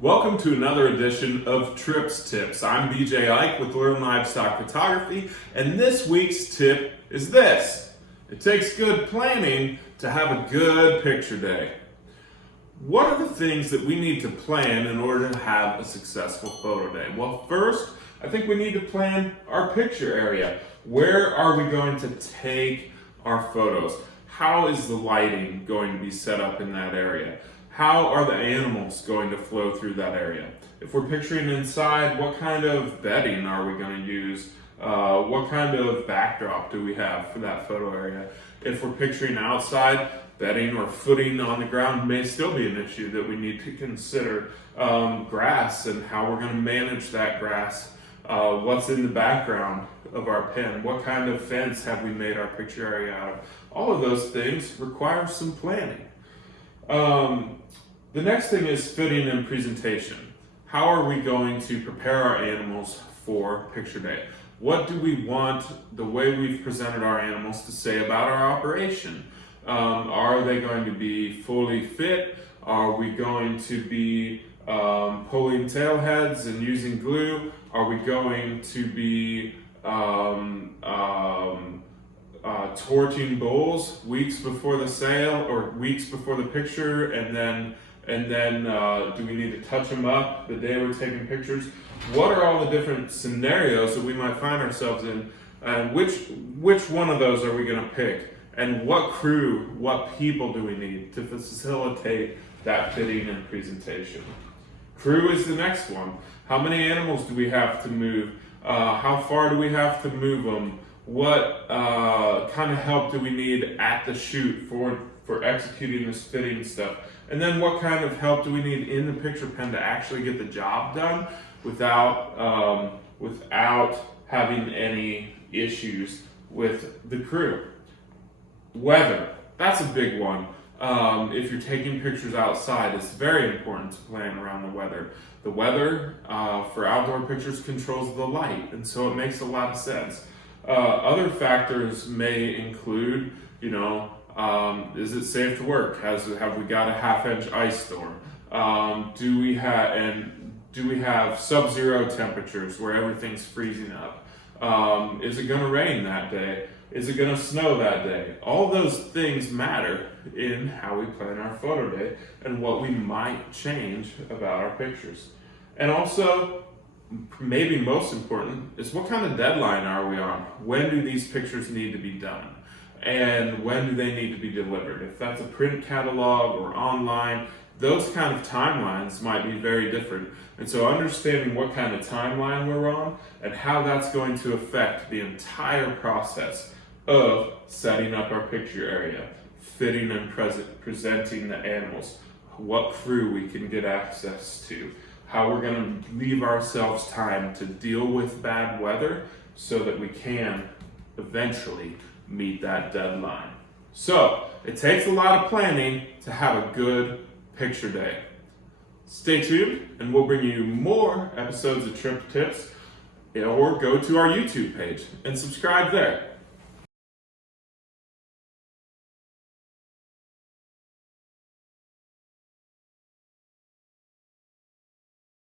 Welcome to another edition of Trips Tips. I'm BJ Ike with Learn Livestock Photography, and this week's tip is this. It takes good planning to have a good picture day. What are the things that we need to plan in order to have a successful photo day? Well, first, I think we need to plan our picture area. Where are we going to take our photos? How is the lighting going to be set up in that area? How are the animals going to flow through that area? If we're picturing inside, what kind of bedding are we going to use? What kind of backdrop do we have for that photo area? If we're picturing outside, bedding or footing on the ground may still be an issue that we need to consider. Grass and how we're going to manage that grass. What's in the background of our pen? What kind of fence have we made our picture area out of? All of those things require some planning. The next thing is fitting and presentation. How are we going to prepare our animals for picture day? What do we want the way we've presented our animals to say about our operation? Are they going to be fully fit? Are we going to be pulling tail heads and using glue? Are we going to be torching bulls weeks before the sale or weeks before the picture, and then do we need to touch them up the day we're taking pictures? What are all the different scenarios that we might find ourselves in, and which one of those are we going to pick? And what crew, what people do we need to facilitate that fitting and presentation? Crew is the next one. How many animals do we have to move? How far do we have to move them? What kind of help do we need at the shoot for executing this fitting stuff? And then what kind of help do we need in the picture pen to actually get the job done without having any issues with the crew? Weather, that's a big one. If you're taking pictures outside, it's very important to plan around the weather. The weather for outdoor pictures controls the light, and so it makes a lot of sense. Other factors may include, is it safe to work? Have we got a half-inch ice storm? Do we have sub-zero temperatures where everything's freezing up? Is it going to rain that day? Is it going to snow that day? All those things matter in how we plan our photo day and what we might change about our pictures. And also, maybe most important, is what kind of deadline are we on? When do these pictures need to be done? And when do they need to be delivered? If that's a print catalog or online, those kind of timelines might be very different. And so understanding what kind of timeline we're on and how that's going to affect the entire process of setting up our picture area, fitting and presenting the animals, what crew we can get access to, how we're going to leave ourselves time to deal with bad weather so that we can eventually meet that deadline. So it takes a lot of planning to have a good picture day. Stay tuned and we'll bring you more episodes of Trip Tips, or go to our YouTube page and subscribe there.